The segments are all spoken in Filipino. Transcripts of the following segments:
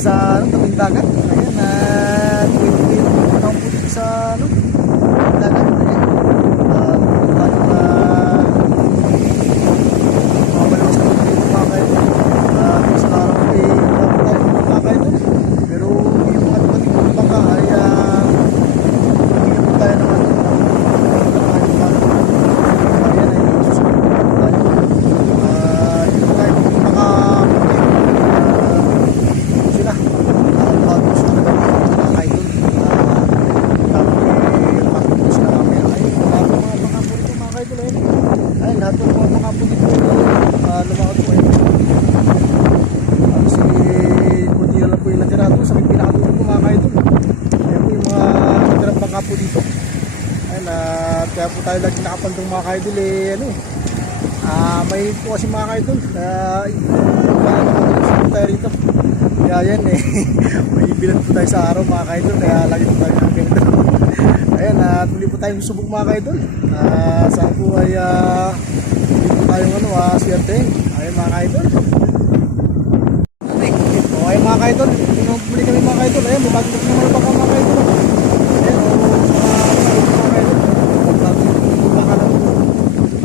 sa tabing dagat. Ayan, tuwing panahon po dito sa dagat. Ayan. Mawalawas na po dito mga kaidol. Sa araw ay wala po tayo mga kaidol. Pero yung mga dumating po baka ay bigyan po tayo naman. Ayan, ay susunod po tayo. Hindi po tayo sila bago sa kagabi mga kaidol. Tapos makapit po sila mamaya. Ay, lahat ng mga baka po dito mga kaidol. Ay, lahat ng mga baka po dito lumakad po. Tapos kunti na lang po yung natira doon sa may pinakatulog po mga kaidol. Ayan po yung mga natirang baka po dito. Ayan, kaya po tayo lagi nakapandong mga kaidol may po kasi mga kaidol tayo rito. Kaya yan may bilan po tayo sa araw mga kaidol. Kaya lagi po tayo nakakita. Ayan, tuloy po tayong subok mga kaidol. Saan po ay hindi po tayong swerte. Ayan mga kaidol. Ayan mga kaidol, pinumuli kami mga kaidol. Ayan, may bagong naman na baka mga kaidol. Ayan, mga kaidol. Baka lang po.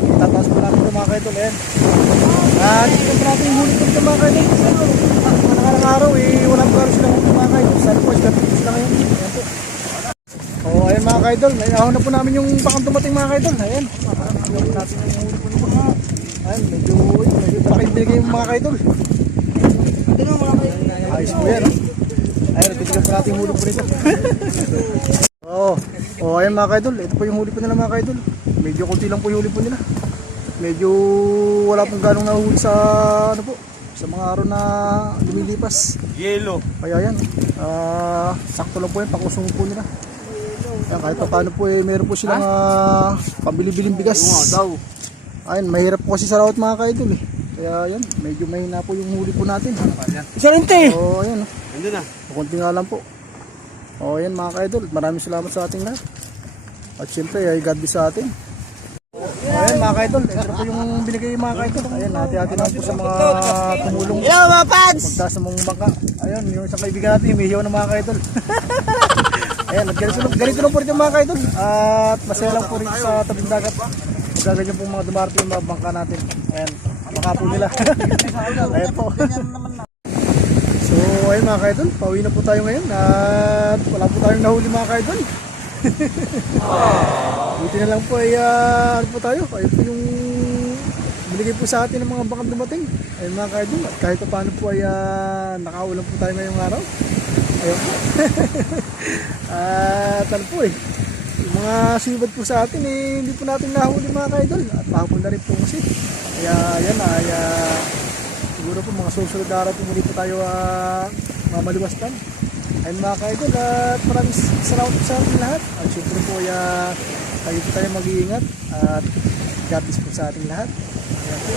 Itataas po natin ito mga kaidol. Ayan. Dito po natin yung huli po ito mga kaidol. Nakarang araw wala po karo silang huli mga kaidol. Saan po, swerte po sila ngayon. Ayan po. Ayan mga kaidol, naiahon na po namin yung bakang dumating mga kaidol. Ayan, ahon natin yung huli po nito. Ayan, medyo malaking binigay yung mga kaidol. Ayos po yan. Ayan, nagpitigan po natin yung huli po nito. Ayan mga kaidol, ito po yung huli po nila mga kaidol. Medyo konti lang po yung huli po nila. Medyo wala pong ganong nahuli sa sa mga araw na lumilipas. Yelo. Kaya yan, sakto lang po yan, pakusong po nila. Yan, kahit pa paano po meron po silang pambili-biling bigas. Ayun, mahirap po kasi sa laot mga kaidol Kaya yan, medyo mahina po yung huli po natin. Isalente! Ayan Nandun na. kunti nga lang po. Ayan mga kaidol, maraming salamat sa ating lahat. At syempre ay God bless sa atin. Ayan mga kaidol, ito po yung binigay yung mga kaidol. Ayan, hati-hati naman po sa mga tumulong. Hello mga fans! Magtaas ng mga bangka. Ayun, yung isang kaibigan natin, yung hihiyaw ng mga kaidol. Ayan, ganito lang po rin yung mga kaidol. At masaya lang po rin sa tabing dagat. Gaganyan po mga dumarating yung mga bangka natin. Ayan, makapo nila. Ayan po. So, ayun mga kaidol, pauwi na po tayo ngayon. At wala po tayong nahuli mga kaidol. Buti na lang po ay ano po tayo. Ayun po yung binigay po sa atin ng mga bangkang dumating. Ayun mga kaidol. At kahit pa paano po ay nakaulan po tayo ngayong araw. Ayun po. At ano po yung mga sibad po sa atin hindi po natin nahuli mga kaidol. At pahapon na rin po kasi. Kaya yan siguro po mga susunod na araw po muli po tayo mamaliwastan. Ayun mga kaidol, at maraming salamat po sa ating lahat. At syempre po tayo po tayo mag-iingat at God bless po sa ating lahat. Ayan po.